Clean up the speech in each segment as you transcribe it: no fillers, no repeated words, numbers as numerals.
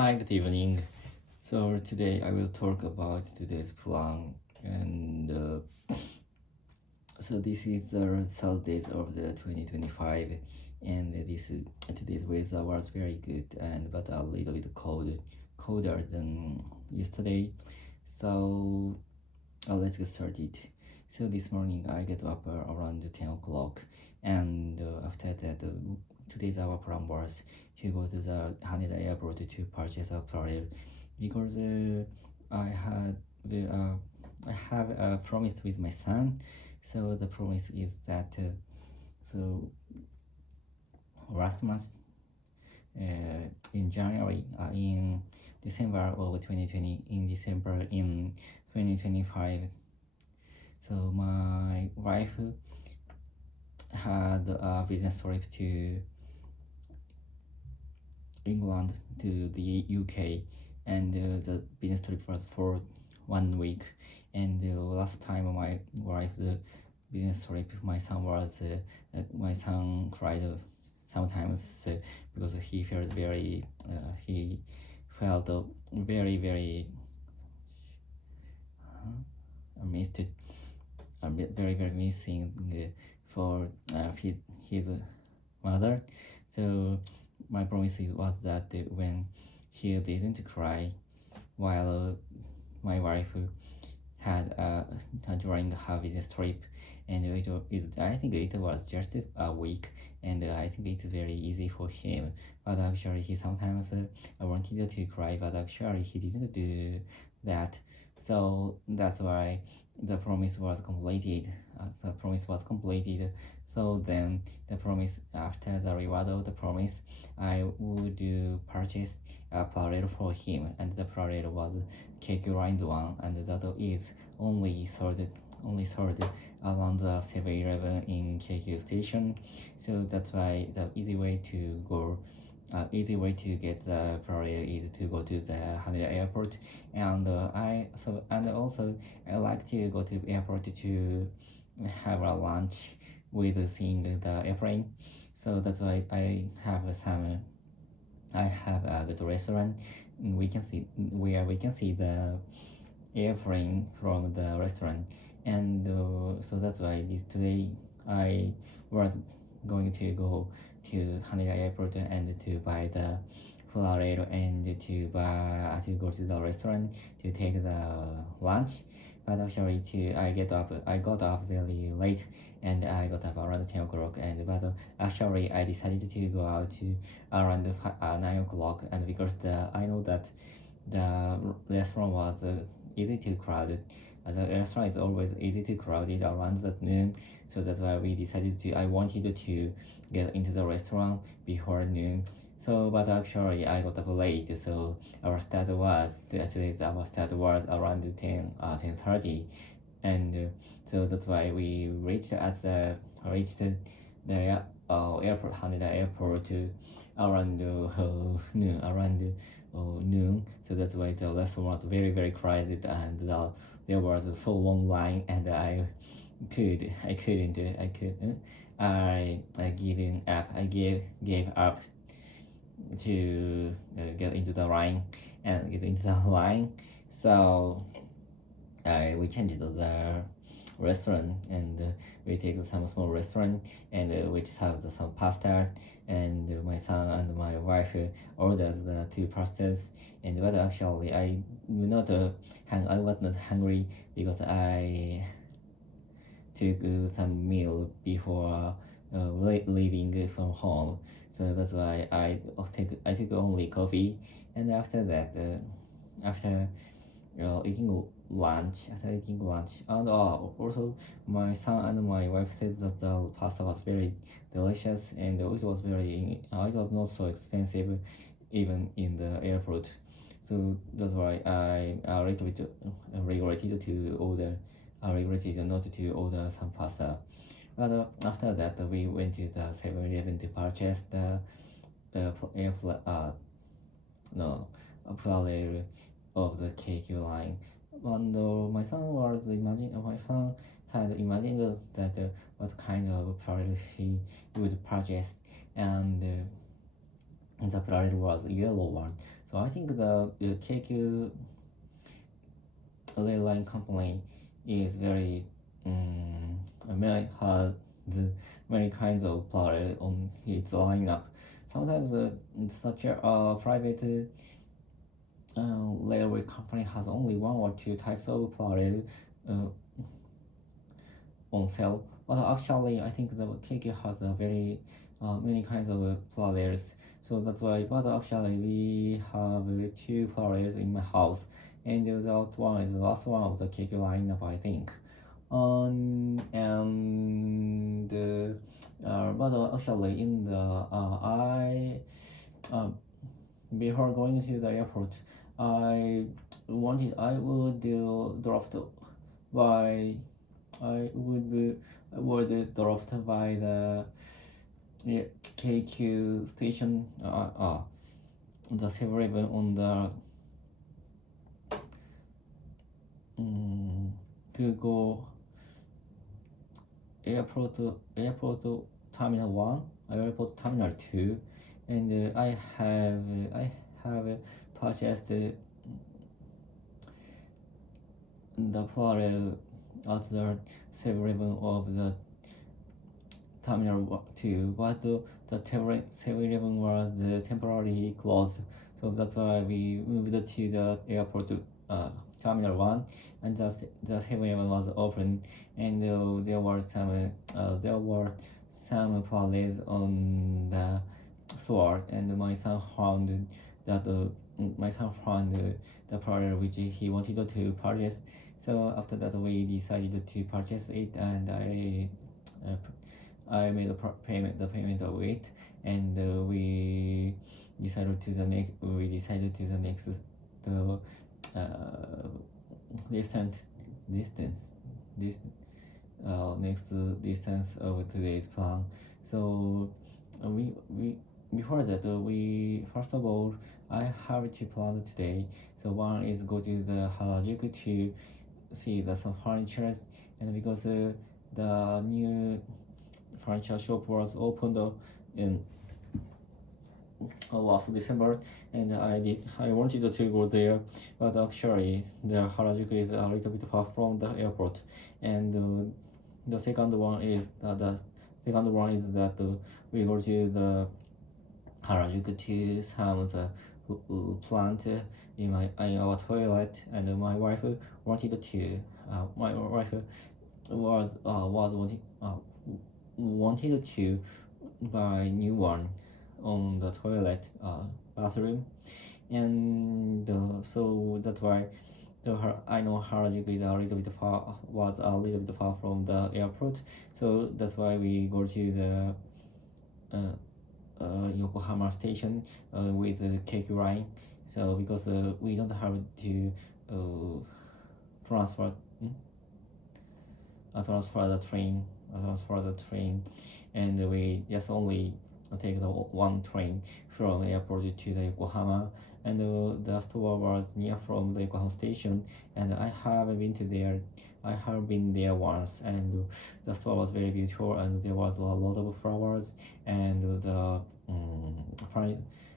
Hi, good evening. So today I will talk about today's plan, and so this is the result days of the 2025, and today's weather was very good, and but a little bit colder than yesterday. So let's get started. So this morning I get up around 10 o'clock, and after that, today's our plan was to go to the Haneda airport to purchase a parcel because I had I have a promise with my son. So the promise is that so last month in January in December of 2020 in December in 2025. So my wife had a business trip to England to the UK, and the business trip was for 1 week. And last time my wife the business trip, my son cried sometimes because he felt very missed very missing for his mother. So my promise was that when he didn't cry while my wife had during her business trip, and I think it was just a week, and I think it's very easy for him. But actually, he sometimes wanted to cry, but actually he didn't do that. So that's why the promise was completed. So then the promise, after the reward of the promise, I would purchase a parade for him, and the parade was KQ Lines 1, and that is only sold around the 7-Eleven in KQ station. So that's why the easy way to get the parade is to go to the Haneda airport, and also I like to go to the airport to have a lunch with seeing the airplane. So that's why I have a good restaurant. We can see the airplane from the restaurant, and so that's why this today I was going to go to Haneda Airport and to buy the Florero and to go to the restaurant to take the lunch. But actually, I got up very late, and I got up around 10 o'clock. But actually, I decided to go out to around 9 o'clock, and because I know that the restaurant was easy to crowded. The restaurant is always easy to crowded around that noon, so that's why I wanted to get into the restaurant before noon. So, but actually I got up late, so our start was around 10:30, and so that's why we reached the airport, Haneda Airport, around noon. So that's why the restaurant was very crowded, and there was a so long line, and I gave up to get into the line and get into the line. So we changed the restaurant, and we take some small restaurant, and which served some pasta, and my son and my wife ordered the two pastas. And but actually I was not hungry because I took some meal before leaving from home. So that's why I took only coffee, and after that after after eating lunch, and also my son and my wife said that the pasta was very delicious, and it was not so expensive even in the airport. So that's why I regretted not to order some pasta. But after that, we went to the 7-Eleven to purchase the airplane no player of the KQ line. And my son had imagined that what kind of product he would purchase, and the product was a yellow one. So I think the KQ airline company is very many has many kinds of player on its lineup. Sometimes such a private railway company has only one or two types of player uh, on sale, but actually I think the KQ has a very many kinds of players. So that's why, but actually we have two players in my house, and that one is the last one of the KQ lineup, I think. And but actually in the I before going to the airport, I would dropped by I would be dropped by the KQ station, the 7-Eleven on the to go airport terminal 1, airport terminal 2, and I have purchased the parallel at the 7-Eleven of the terminal 2, but the 7-Eleven was temporarily closed, so that's why we moved to the airport terminal 1, and the 7-Eleven was open, and there were some places on the store, and my son found the product which he wanted to purchase. So after that we decided to purchase it, and I made the payment of it, and we decided to the next the distant distance this next distance of today's plan. So we before that we first of all I have two plans today. So one is go to the Harajuku to see some furniture, and because the new furniture shop was opened in last December, and I wanted to go there, but actually the Harajuku is a little bit far from the airport, and the second one is that we go to the Harajuku to some the plant in our toilet, and my wife wanted to my wife was wanted to buy new one on the toilet bathroom, and so that's why I know Harajuku is a little bit far was a little bit far from the airport, so that's why we go to the Yokohama station with the KQ line. So because we don't have to transfer transfer the train, and we just only take the one train from airport to the Yokohama, and the store was near from the Yokohama station, and I have been there once, and the store was very beautiful, and there was a lot of flowers, and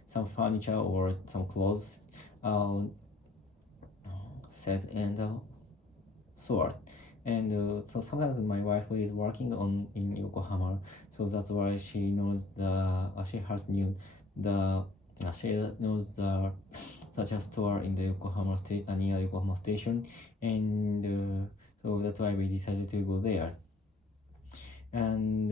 some furniture or some clothes set in the store. And so sometimes my wife is working in Yokohama, so that's why she knows she knows the such a store in the Yokohama state near Yokohama station, and so that's why we decided to go there. And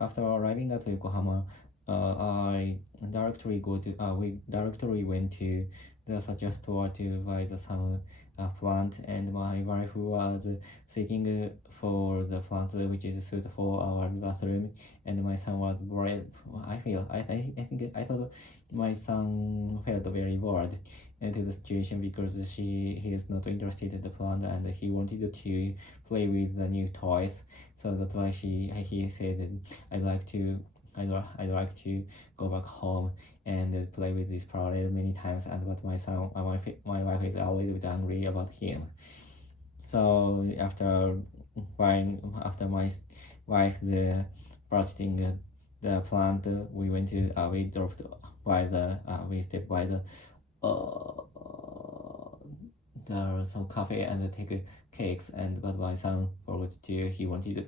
after arriving at Yokohama, I directly we directly went to the such a store to buy some plant, and my wife was seeking for the plant which is suited for our bathroom, and my son was bored. I thought my son felt very bored into the situation because he is not interested in the plant, and he wanted to play with the new toys. So that's why he said, I'd like to go back home and play with this product many times, and but my wife is a little bit angry about him. So after my wife purchasing the plant, we went to we dropped by the we stepped by the some coffee and take cakes, and but my son forgot to. He wanted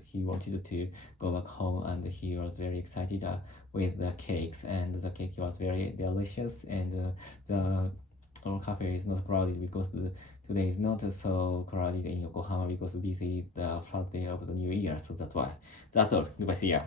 to go back home, and he was very excited with the cakes, and the cake was very delicious, and the our cafe is not crowded because today is not so crowded in Yokohama because this is the first day of the new year, so that's why. That's all. Goodbye, see ya.